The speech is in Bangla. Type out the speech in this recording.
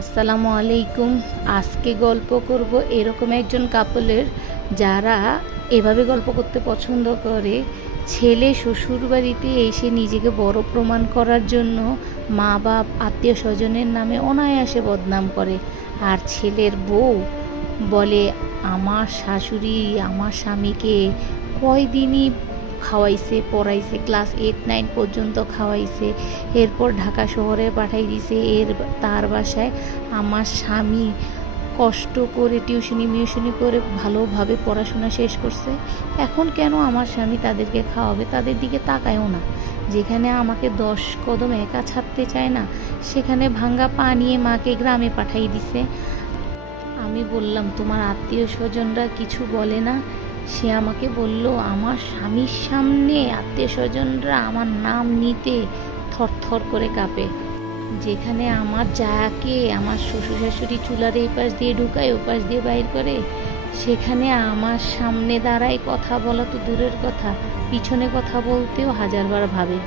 আসসালামু আলাইকুম। আজকে গল্প করব এরকম একজন কাপলের, যারা এভাবে গল্প করতে পছন্দ করে। ছেলে শ্বশুর বাড়িতে এসে নিজেকে বড় প্রমাণ করার জন্য মা বাপ আত্মীয় স্বজনের নামে অনায়াসে বদনাম করে। আর ছেলের বউ বলে, আমার শাশুড়ি আমার স্বামীকে কয়দিনই খাওয়াইছে, পড়াইছে, ক্লাস 8-9 পর্যন্ত খাওয়াইছে, এরপর ঢাকা শহরে পাঠাই দিছে তার বাসায়। আমার স্বামী কষ্ট করে টিউশনি করে ভালোভাবে পড়াশোনা শেষ করছে, এখন কেন আমার স্বামী তাদেরকে খাওয়াবে? তাদের দিকে তাকায়ও না। যেখানে আমাকে 10 কদম একা ছাড়তে চায় না, সেখানে ভাঙ্গা পা নিয়ে মাকে গ্রামে পাঠাই দিছে। আমি বললাম, তোমার আত্মীয় স্বজনরা কিছু বলে না? সে আমাকে বলল, আমার স্বামীর সামনে আত্মীয় স্বজনরা আমার নাম নিতে থরথর করে কাঁপে। যেখানে আমার যাকে আমার শ্বশুর শাশুড়ি চুলার এই পাশ দিয়ে ঢুকায় ও পাশ দিয়ে বাইর করে, সেখানে আমার সামনে দাঁড়ায় কথা বলা তো দূরের কথা, পিছনে কথা বলতেও হাজারবার ভাবে।